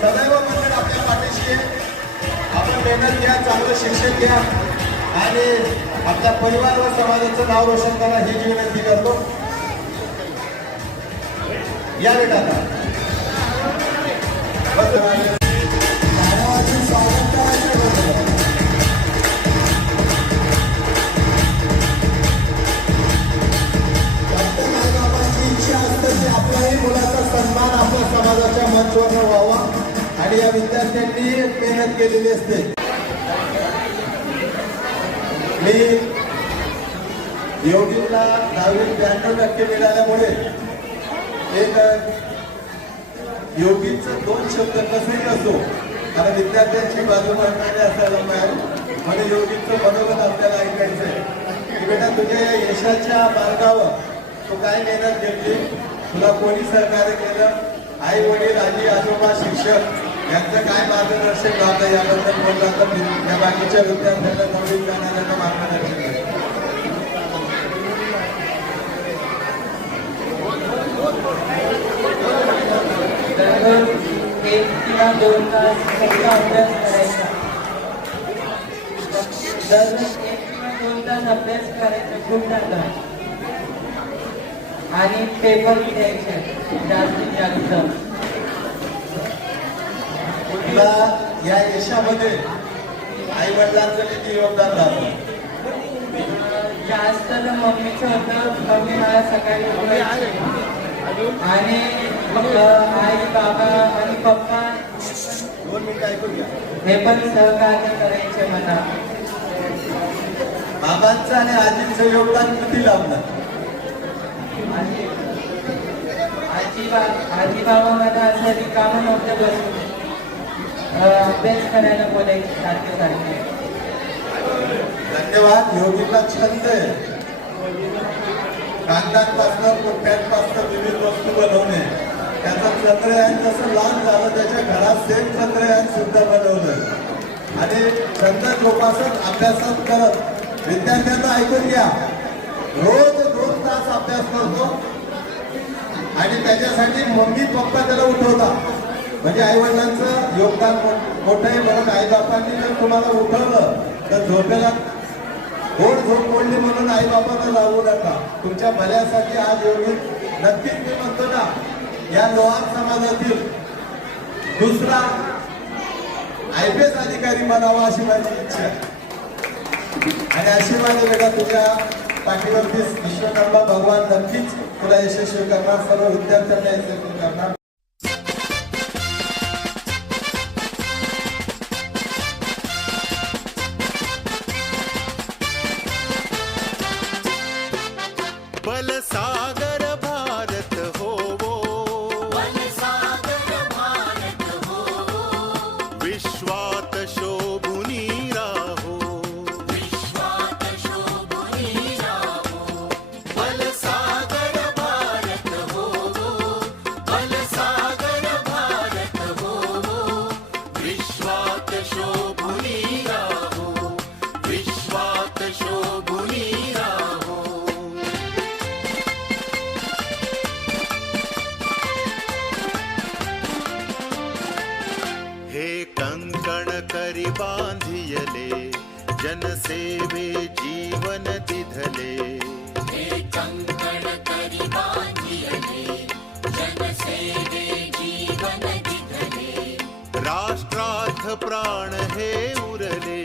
सदैव मंडळ आपल्या पाठीशी. आपण मेहनत घ्या चांगलं शिक्षण घ्या. आणि आपल्या परिवार व समाजाचं नाव रोशन करा जी विनंती करतो. या बेटा आणि या विद्यार्थ्यांनी मेहनत केलेली असते. मी योगीला दहावीत ब्याण्णव टक्के मिळाल्यामुळे एक योगीचं दोन शब्द कसंही असो कारण विद्यार्थ्यांची बाजू मांडणारे असायला पाहिजे. म्हणजे योगीचं मनोगत आपल्याला ऐकायचं आहे की बेटा तुझ्या या यशाच्या मार्गावर तू काय मेहनत घेतली? तुला कोणी सहकार्य केलं? आई वडील आजी आजोबा शिक्षक यांचं काय मार्गदर्शन लावलं याबद्दल बोलला तर या बाकीच्या विद्यार्थ्यांना नवीन जाणाऱ्यांना मार्गदर्शन केलं दररोज एक किंवा दोन तास फक्त अभ्यास करायचा दर एक किंवा दोन तास अभ्यास करायचा खूप झाला आणि पेपर द्यायचे जास्तीत जास्त. तुला या यशामध्ये आई वडिलांचं किती योगदान राहतं? जास्त तर मम्मीचं होतं मम्मी मला सकाळी. आणि आई बाबा आणि पप्पा दोन मिनिटं ऐकून घ्या. हे पण सहकार्य करायचे मला. बाबांचं आणि आजींचं योगदान किती लाभलं? आणि आजी आजी बाबा मला असं रिकामं नव्हतं बसून अभ्यास करायला बोलायचे सारखे सारखे. धन्यवाद योगीला छंद आहे. कागदांपासनं पुठ्यांपासनं विविध वस्तू बनवणे. त्याचा चंद्रयान जसं लहान झालं त्याच्या घरात सेम चंद्रयान सुद्धा बनवलं. आणि छंद जोपासत अभ्यासात करत विद्यार्थ्यांना ऐकून घ्या. रोज दोन तास अभ्यास करतो. आणि त्याच्यासाठी मम्मी पप्पा त्याला उठवतात. म्हणजे आई वडिलांचं योगदान मोठं आहे म्हणून आई बापांनी जर तुम्हाला उठवलं तर झोपेला गोड झोप मोडली म्हणून आई बाबांना लावू नका. तुमच्या भल्यासाठी आज एवढी नक्कीच मी म्हणतो ना या लोहार समाजातील दुसरा आय पी एस अधिकारी बनावा अशी माझी इच्छा आहे. आणि अशी माझी बेटा तुझ्या पाठीवरती विश्वकर्मा भगवान नक्कीच तुला यशस्वी करणार सर्व विद्यार्थ्यांना यशस्वी करणार. பலசாக जनसेवे जीवन दिधले। हे कंकण करी बांधियले जनसेवे जीवन दिधले। राष्ट्रार्थ प्राण हे उरले।